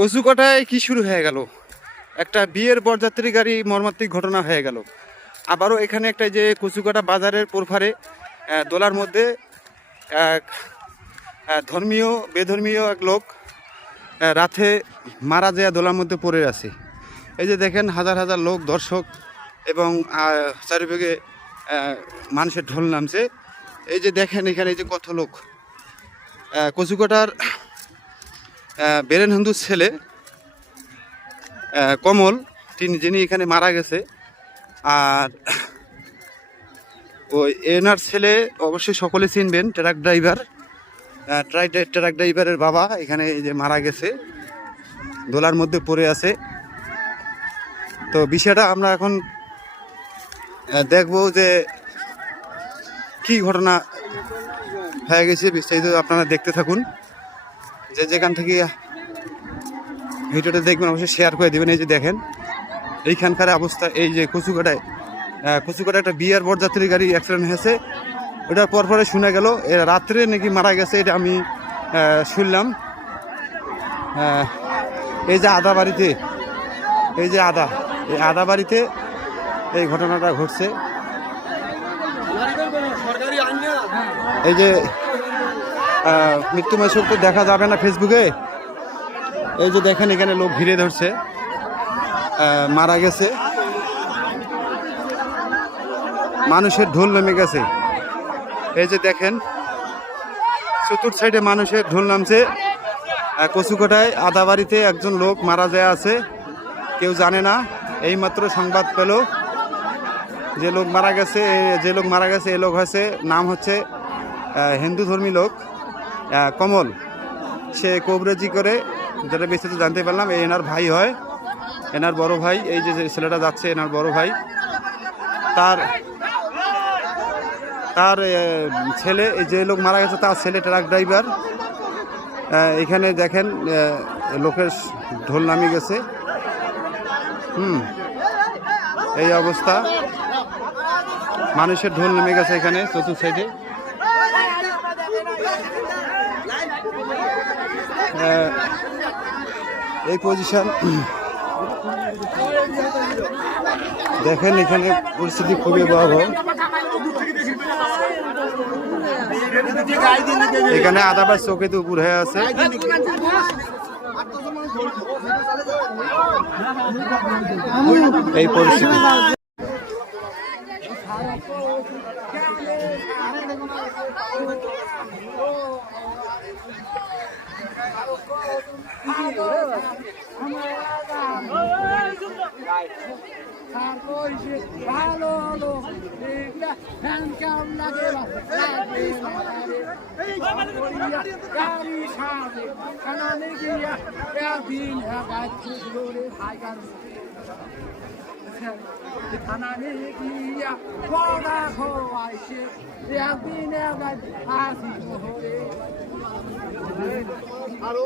কচুকাটায় কি শুরু হয়ে গেল, একটা বিয়ের বরযাত্রী গাড়ি মর্মান্তিক ঘটনা হয়ে গেল। আবারও এখানে একটা যে কচুকাটা বাজারের প্রফারে দোলার মধ্যে এক ধর্মীয় বেধর্মীয় এক লোক রাতে মারা যায় দোলার মধ্যে পড়ে আছে। এই যে দেখেন হাজার হাজার লোক দর্শক এবং চারিদিকে মানুষের ঢোল নামছে। এই যে দেখেন এখানে এই যে কত লোক। কচুকাটার বেরেন হিন্দুর ছেলে কমল যিনি এখানে মারা গেছে, আর ওই এনার ছেলে অবশ্যই সকলে চিনবেন, ট্রাক ড্রাইভার। ট্রাক ড্রাইভারের বাবা এখানে এই যে মারা গেছে, দোলার মধ্যে পড়ে আছে। তো বিষয়টা আমরা এখন দেখব যে কি ঘটনা হয়ে গেছে, বিস্তারিত আপনারা দেখতে থাকুন। যে যেখান থেকে ভিডিওটা দেখবেন অবশ্যই শেয়ার করে দেবেন। এই যে দেখেন এইখানকার অবস্থা, এই যে কচুকাটায় একটা বিয়ার বরযাত্রী গাড়ি অ্যাক্সিডেন্ট হয়েছে। ওটার পরে শোনা গেল রাত্রে নাকি মারা গেছে, এটা আমি শুনলাম। এই যে আদা বাড়িতে, এই যে আদা বাড়িতে এই ঘটনাটা ঘটছে। এই যে মৃত্যুময় সত্য দেখা যাবে না ফেসবুকে। এই যে দেখেন এখানে লোক ঘিরে ধরছে, মারা গেছে, মানুষের ঢোল নেমে গেছে। এই যে দেখেন চতুর্থ সাইডে মানুষের ঢোল নামছে। কচুকাটায় আদা বাড়িতে একজন লোক মারা যায় আছে, কেউ জানে না। এইমাত্র সংবাদ পেল যে লোক মারা গেছে। এই লোক হচ্ছে, নাম হচ্ছে হিন্দু ধর্মী লোক কমল। সে কবরেজি করে, যেটা বিস্তারিত জানতে পারলাম। এনার ভাই হয়, এনার বড় ভাই। এই যে ছেলেটা যাচ্ছে এনার বড় ভাই, তার ছেলে, যে লোক মারা গেছে তার ছেলে ট্রাক ড্রাইভার। এখানে দেখেন লোকের ঢোল নামে গেছে। এই অবস্থা, মানুষের ঢোল নেমে গেছে এখানে চতুর্থ সাইডে। এই পজিশন দেখেন, এখানে পরিস্থিতি খুবই ভয়াবহ। এখানে আদাবার চোখে তো উপর হয়ে আছে। এই পরিস্থিতি আরো